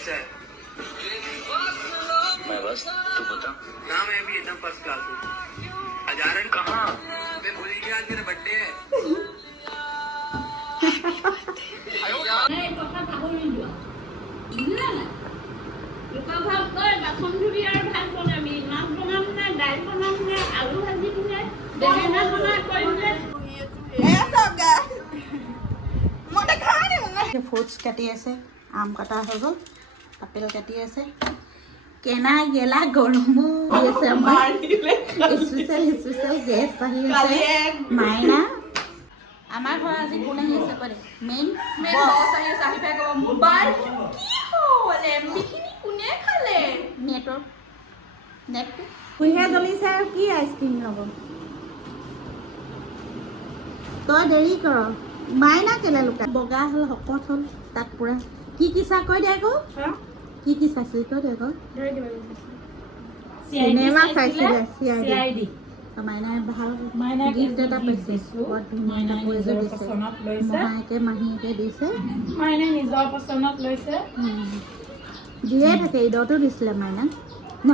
कैसा है? मैं बस तू बता ना मैं भी एकदम फर्स्ट क्लास हूँ। हजारन कहाँ मैं भूल गया आज मेरा बर्थडे है। फ्रूट्स काटी আছে আম কাটা হৈ গ'ল আপেল কাটি আছে কেনা গেলা গৰমো আছে আমাৰ স্পেচিয়েল গেষ্ট আহি আছে মাইনা আমাৰ ঘৰ আজি কোন আহি আছে কৰে মেইন বস আহি আছে আহি পাই ক'ব মোবাইল কি হ'ল এমবিখিনি কোনে খালে নেটৱৰ্ক কুইহে জ্বলিছে আৰু কি আইচক্ৰীম ল'ব তই দেৰি কৰ মাইনা কেলে লুকা বগা হ'ল শকত হ'ল তাত পুৰা কি চাহ কৈ দে আকৌ কি চাইছিলি কৈ দে আকৌ চিনেমা চাইছিলে CID মাইনাই ভাল গিফ্ট এটা পাইছে বহুত ধুনীয়া পইজা দিছে মহাইকে মাহীকে দিছে মাইনে নিজৰ পছন্দত লৈছে দিয়ে থাকে ঈদতো দিছিলে মাইনা ন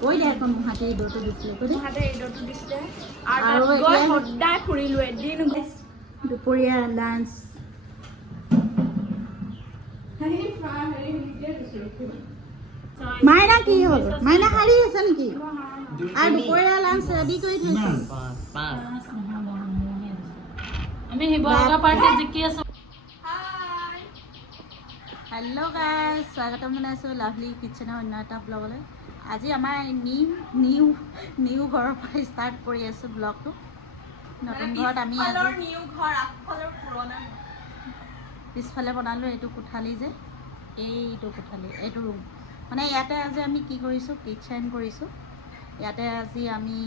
কৈ দে আকৌ মহাতে ঈদতো দিছিলে কৈ দে মহাতে ঈদতো দিছিলে আৰু গৈ সদায় ফুৰিলো এদিন দুপৰীয়া লাঞ্চ মাইনা কি হ'ল মাইনা হাৰি আছে নেকি আৰু দুপৰীয়া লাঞ্চ ৰেডি কৰি থৈছে আমি শিৱসাগৰ পাৰ্টি জিকি আছো হেল্ল' গাইজ স্বাগতম জনাইছোঁ লাভলি কিটচেনৰ অন্য এটা ব্লগলৈ আজি আমাৰ নিউ ঘৰৰ পৰা ষ্টাৰ্ট কৰি আছোঁ ব্লগটো নতুন ঘৰত আমি পিছফালে বনালোঁ এইটো কোঠালি যে এইটো কোঠালি এইটো ৰুম মানে ইয়াতে আজি আমি কি কৰিছোঁ কিটচেন কৰিছোঁ ইয়াতে আজি আমি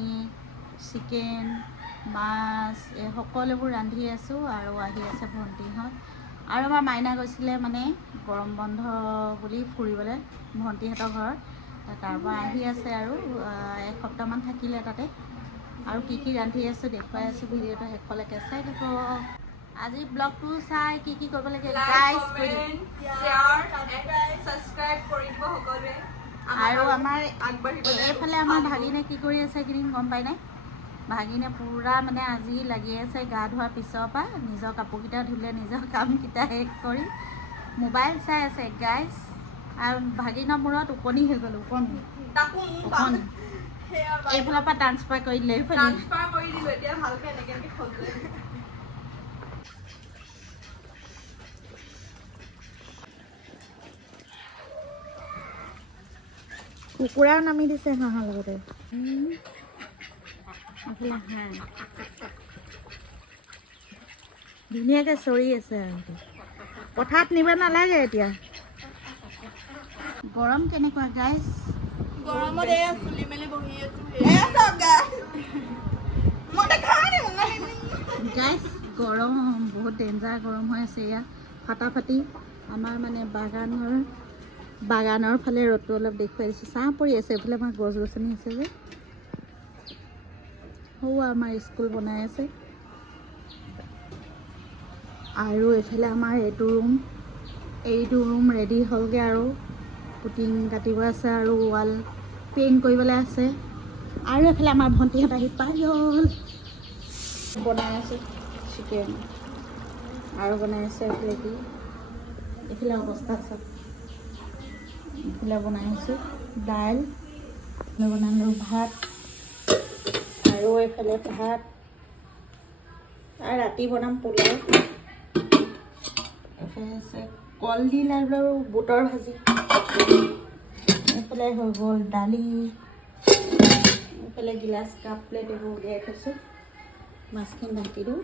চিকেন মাছ এই সকলোবোৰ ৰান্ধি আছোঁ আৰু আহি আছে ভণ্টিহঁত আৰু আমাৰ মাইনা গৈছিলে মানে গৰম বন্ধ বুলি ফুৰিবলৈ ভণ্টিহঁতৰ ঘৰত তাৰপৰা আহি আছে আৰু এসপ্তাহমান থাকিলে তাতে আৰু কি ৰান্ধি আছোঁ দেখুৱাই আছোঁ ভিডিঅ'টো শেষলৈকে চাই থাকক আজি ব্লগটো চাই কি কৰিব লাগে গাইজ আৰু আমাৰ এইফালে আমাৰ ভাগিনে কি কৰি আছে এইকেইদিন গম পাই নাই ভাগিনে পূৰা মানে আজি লাগি আছে গা ধোৱাৰ পিছৰ পৰা নিজৰ কাপোৰকেইটা ধুলে নিজৰ কামকেইটা শেষ কৰি মোবাইল চাই আছে গাইজ আৰু ভাগিনৰ মূৰত ওকণি হৈ গ'ল ওকণি এইফালৰ পৰা ট্ৰান্সফাৰ কৰি দিলে এইফালে কুকুৰাও নামি দিছে হাঁহৰ লগতে ধুনীয়াকৈ চৰি আছে আৰু পথাৰত নিব নালাগে এতিয়া গৰম কেনেকুৱা গাইজ গৰমত ফুলি মেলি বহি গাইজ গৰম বহুত ডেঞ্জাৰ গৰম হৈ আছে ইয়াত ফাটাফাটি আমাৰ মানে বাগানৰ ফালে ৰ'দটো অলপ দেখুৱাই দিছোঁ ছাঁ পৰি আছে এইফালে আমাৰ গছ গছনি আছে যে সৌ আমাৰ স্কুল বনাই আছে আৰু এইফালে আমাৰ এইটো ৰুম ৰেডি হ'লগৈ আৰু পুটিং কাটিব আছে আৰু ৱাল পেইণ্ট কৰিবলৈ আছে আৰু এইফালে আমাৰ ভণ্টিহঁত আহি পাই গ'ল বনাই আছে চিকেন আৰু বনাই আছে এইফালে কি এইফালে অৱস্থা আছে এইফালে বনাই আছোঁ দাইল বনালোঁ ভাত আৰু এইফালে ভাত আৰু ৰাতি বনাম পোলাও এইফালে আছে কলডিল আৰু বুটৰ ভাজি এইফালে হৈ গ'ল দালি এইফালে গিলাচ কাপ প্লেট এইবোৰ উলিয়াই থৈছোঁ মাছখিনি ঢাকি দিওঁ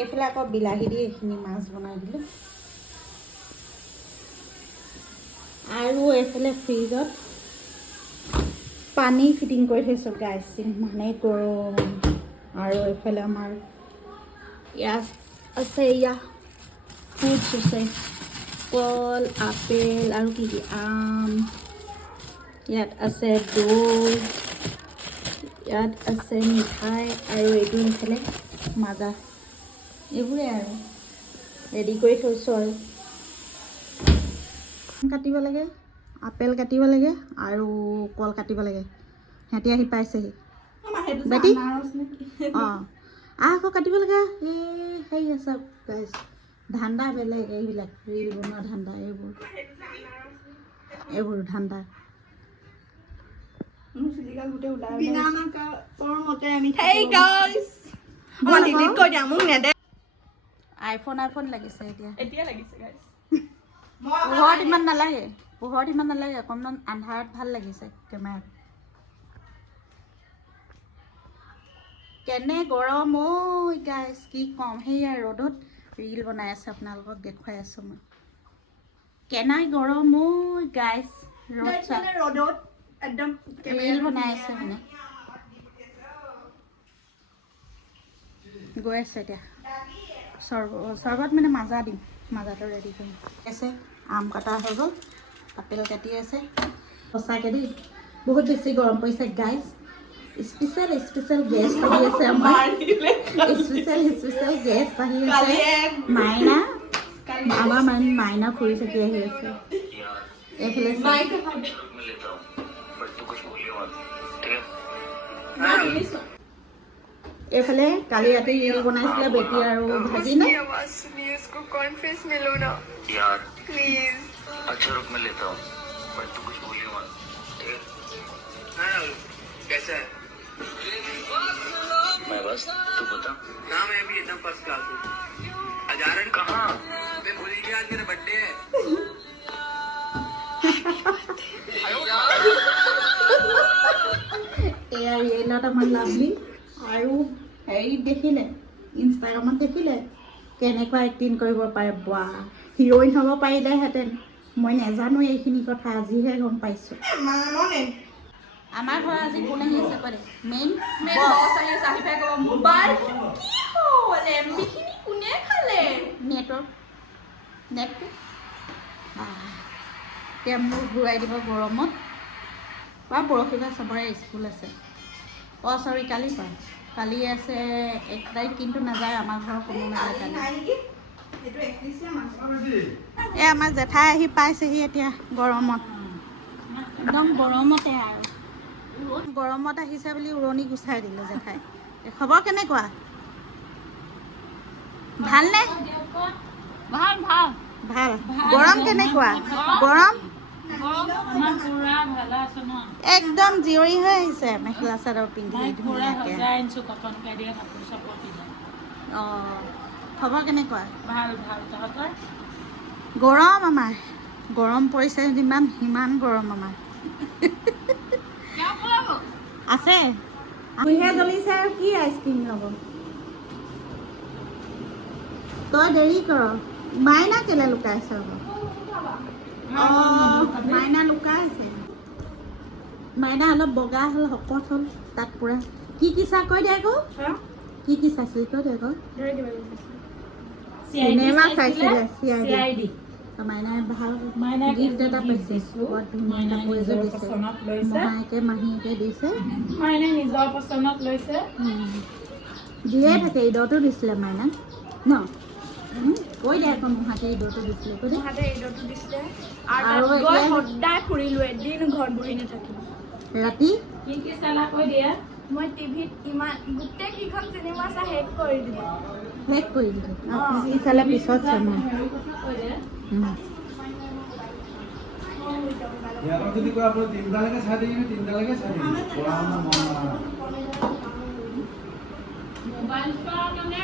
এইফালে আকৌ বিলাহী দি এইখিনি মাছ বনাই দিলোঁ আৰু এইফালে ফ্ৰিজত পানী ফিটিং কৰি থৈছোঁ গাইজ ইমানেই গৰম আৰু এইফালে আমাৰ ইয়াত আছে ফ্ৰুটছ আছে কল আপেল আৰু কি আম ইয়াত আছে দৈ ইয়াত আছে মিঠাই আৰু এইটো এইফালে মাজা এইবোৰে আৰু ৰেডি কৰি থৈছোঁ আৰু কাটিব লাগে, আপেল কাটিব লাগে আৰু কল কাটিব লাগে। সিহঁতি আহি পাইছেহি বেটি। অঁ আকৌ কাটিব লাগে। এই হেৰি আছে গাইছ, ধান্দা বেলেগ এইবিলাক ৰিল বনোৱা ধান্দা, এইবোৰ ধান্দা। আইফোন লাগিছে এতিয়া লাগিছে গাইছ। পোহৰত ইমান নালাগে, অকণমান আন্ধাৰত ভাল লাগিছে কেমেৰাত। কেনে গৰম ঐ গাইছ, কি ক'ম। সেয়া ৰ'দত ৰিল বনাই আছে, আপোনালোকক দেখুৱাই আছোঁ মই। কেনাই গৰম ঐ গাইছ, ৰ'দত একদম ৰিল বনাই আছে মানে। গৈ আছে এতিয়া চৰ্বত মানে মাজা দিম, মাজাটো ৰেডি কৰিম। আছে আম কটা হৈ গ'ল, আপেল কাটি আছে। সঁচাকৈ দেই বহুত বেছি গৰম পৰিছে গাইছ। স্পেচিয়েল গেষ্ট আহি আছে আমাৰ, স্পেচিয়েল গেষ্ট আহি আছে। মাইনা, আমাৰ মাইনা ফুৰি চাকি আহি আছে। এইফালে এইফালে কালি ৰাতি ৰিল বনাইছিলে বেটি আৰু ভাজি নে। कैसा है? मैं बस, तू बता। ना मैं भी एकदम फर्स्ट क्लास हूँ। हजारन कहाँ? मैं भूल गया, आज मेरा बर्थडे है। এয়া ৰিয়েলত আমাৰ লাভলি আৰু হেৰিত দেখিলে, ইনষ্টাগ্ৰামত দেখিলে কেনেকুৱা এক্টিং কৰিব পাৰে। বা হিৰইন হ'ব পাৰিলেহেঁতেন। মই নাজানো এইখিনি কথা, আজিহে গম পাইছোঁ। আমাৰ ঘৰত আজি কোন আহি আছে কলে? মেইন বছ আহি আছে। আহি পাই ক'ব মোবাইল কি হ'ল, এমবি খিনি কোনে খালে? নেটটো এতিয়া মোক ঘূৰাই দিব গৰমত। বা পৰহিলৈ চবৰে স্কুল আছে। অঁ চৰি, কালি আছে 1 তাৰিখ, কিন্তু নাযায় আমাৰ ঘৰৰ কোনো নাযায় কালি। এই আমাৰ জেঠাই আহি পাইছেহি এতিয়া গৰমত, একদম গৰমতে আৰু গৰমত আহিছে বুলি উৰণি গুচাই দিলে জেঠাই। খবৰ কেনেকুৱা? ভালনে? ভাল। গৰম কেনেকুৱা? গৰম একদম জীয়ৰী হৈ আহিছে, মেখেলা চাদৰ পিন্ধি ধুনীয়াকৈ। অঁ খবৰ কেনেকুৱা? গৰম আমাৰ, গৰম পৰিছে যিমান সিমান গৰম আমাৰ। আছে আপুহে জ্বলিছে আৰু কি আইচক্ৰীম ল'ব? তই দেৰি কৰ। মাইনা কেলে লুকাইছে? অঁ মাইনা লুকাই আছে। মাইনা অলপ বগা হ'ল, শকত হ'ল, তাত পুৰা কি চাহ কৈ দে আকৌ, কি চাইছিল কৈ দে আকৌ। চিনেমা চাইছিলে CID। মাইনাই ভাল গিফ্ট এটা পাইছে, বৰ ধুনীয়া কাপোৰ এযোৰ দিছে, মাহীয়েকে দিছে। নিজৰ পচন্দত লৈছে, দিয়ে থাকে। ঈদতো দিছিলে মাইনাক ন? কৈ দে আকৌ মহাতে ঈদতো দিছিলে, কৈ দে। আৰু সদায় ফুৰিলো, এদিন ঘৰত বহি নাথাকিলো। ৰাতি কি চালা কৈ দিয়া। মই টিভিত ইমান গোটেই কেইখন চিনেমা চাই শেষ কৰি দিলো। ইফালে পিছত চাম। যদি কয় আপুনি 3টালৈকে চাই দিবি, 3টালৈকে চাই দিবি। মোবাইল চোৱা মানে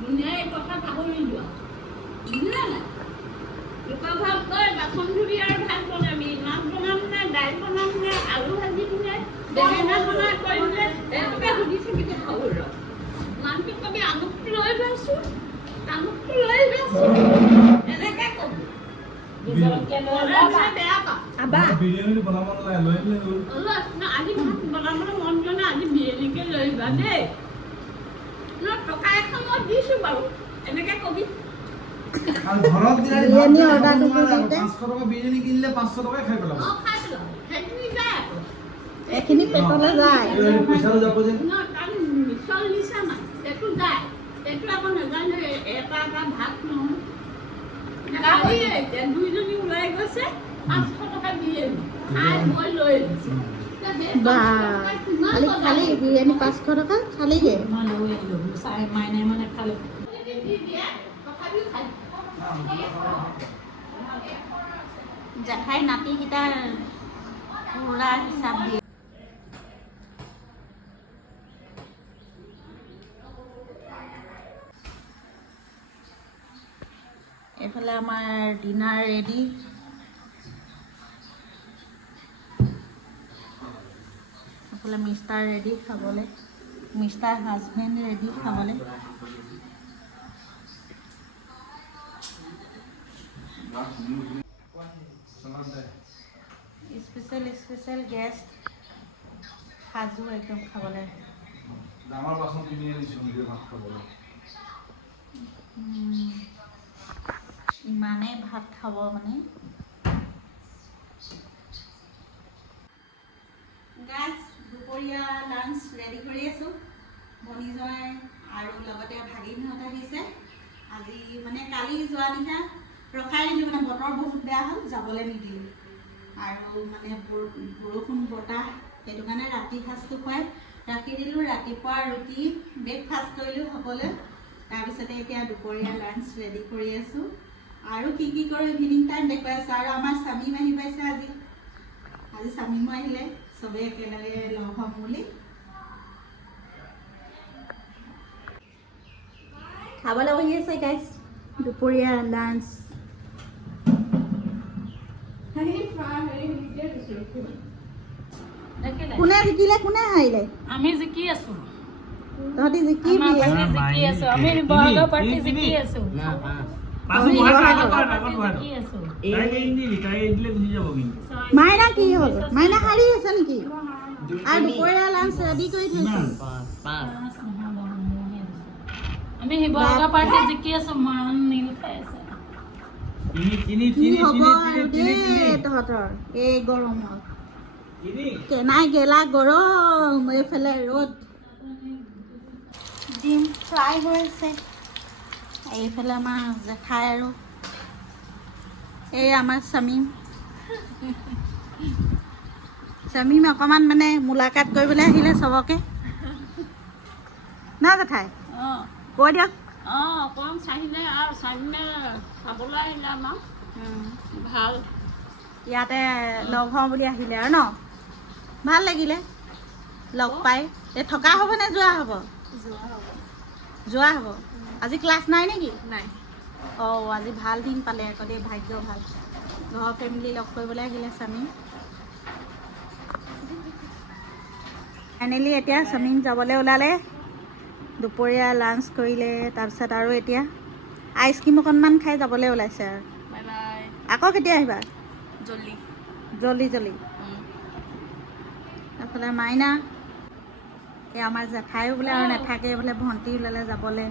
দুনিয়াৰ এই কথা পাহৰি যোৱা, বুজিলা নাই? লোকৰ ঘৰত গৈ বাচন ধুবি আৰু ভাত বনাবি, মাছ বনাম নে, দাইল বনাম নে, আলু ভাজিম নে, বেঙেনা বনাই কৰিম নে, এনেকৈ সুধি থাকিব খাবৰ। মানুহটো কবি আমুকটো লৈ গৈছোঁ, তামুকটো লৈ গৈছোঁ, এনেকৈ কবি। বেয়া পাওঁ। বিৰিয়ানী বনাব নালাগে, লৈ আহিলে হ'ল। আজি ভাত বনাবলৈ মন যোৱা নাই, আজি বিৰিয়ানীকে লৈ আহিবা দেই। টকা এখন মই দিছোঁ বাৰু, এনেকৈ কবি। আৰু ঘৰত দিলে বিৰিয়ানী অৰ্ডাৰটো কৰি দিওঁতে 500 টকা বিৰিয়ানী কিনিলে 500 টকাই খাই পেলাব। খাই পেলাম, সেইখিনি যায় আকৌ। এইখিনি পেটলৈ যায়। পইচাটো যাব যে। তাত মিছল নিচা নাই, সেইটো যায়। সেইটো আকৌ নাজানো, এটা ভাত নহয়। এতিয়া 2জনী ওলাই গৈছে, 500 টকা দিয়ে খাই মই লৈ আহিছো বা খালি খালি বিৰিয়ানী 500 টকা খালিগে মই লৈ আহিলো চাই মাইনে মানে খালে জেঠাই নাতিকেইটাৰ পুৰা হিচাপ দিয়ে এইফালে আমাৰ ডিনাৰ ৰেডি এইফালে মিষ্টাৰ ৰেডি খাবলৈ মিষ্টাৰ হাজবেণ্ড ৰেডি খাবলৈ স্পেচিয়েল গেষ্ট সাজু একদম খাবলৈ ডাঙৰ বাচন কিনি আনিছোঁ নিজে ভাত খাবলৈ ইমানেই ভাত খাব মানে গাইজ দুপৰীয়া লাঞ্চ ৰেডি কৰি আছোঁ ভনীজয় আৰু লগতে ভাগিনহঁত আহিছে আজি মানে কালি যোৱা নিশা ৰখাই দিলোঁ মানে বতৰ বহুত বেয়া হ'ল যাবলৈ নিদিলোঁ আৰু মানে বৰষুণ বতাহ সেইটো কাৰণে ৰাতি সাঁজটো খুৱাই ৰাখি দিলোঁ ৰাতিপুৱা ৰুটি ব্ৰেকফাষ্ট কৰিলোঁ সকলোৱে তাৰপিছতে এতিয়া দুপৰীয়া লাঞ্চ ৰেডি কৰি আছোঁ আৰু কি কৰোঁ ইভিনিং টাইম দেখুৱাই আছোঁ আৰু আমাৰ স্বামীম আহি পাইছে আজি স্বামীমো আহিলে চবেই একেলগে লগ হ'ম বুলি খাবলৈ বহি আছে গাইজ দুপৰীয়া লাঞ্চ কোনে জিকিলে কোনে হাৰিলে আমি জিকি আছো তহঁতি জিকি জিকি আছো আমি বহাগৰ পাৰ্টি জিকি আছো মাইনা কি হ'ল মাইনা হাৰি আছে নেকি আৰু দুপৰীয়া লাঞ্চ ৰেডি কৰি থৈছো আমি শিৱসাগৰ পাৰ্টি জিকি আছো মৰণ নীল খাই আছে কি হ'ব আৰু দেই তহঁতৰ এই গৰমত কেনাই গেলা গৰম এইফালে ৰ'দ ডিম ফ্ৰাই হৈ আছে এইফালে আমাৰ জেঠাই আৰু এই আমাৰ স্বামীম অকণমান মানে মোলাকাত কৰিবলৈ আহিলে চবকে না জেঠাই কৈ দিয়ক অকণ চাহিলে আৰু চাহিলে চাবলৈ আহিলে আমাক ভাল ইয়াতে লগ হওঁ বুলি আহিলে আৰু ন ভাল লাগিলে লগ পাই এই থকা হ'ব নে যোৱা হ'ব যোৱা হ'ব আজি ক্লাছ নাই নেকি নাই অঁ আজি ভাল দিন পালে আকৌ দেই ভাগ্য ভাল ঘৰৰ ফেমিলি লগ কৰিবলৈ আহিলে স্বামী ফাইনেলি এতিয়া স্বামীম যাবলৈ ওলালে দুপৰীয়া লাঞ্চ কৰিলে তাৰপিছত আৰু এতিয়া আইচক্ৰীম অকণমান খাই যাবলৈ ওলাইছে আৰু বাই বাই আকৌ কেতিয়া আহিবা জল্দি এইফালে মাইনা এই আমাৰ জেঠাইও বোলে আৰু নাথাকে বোলে ভণ্টি ওলালে যাবলৈ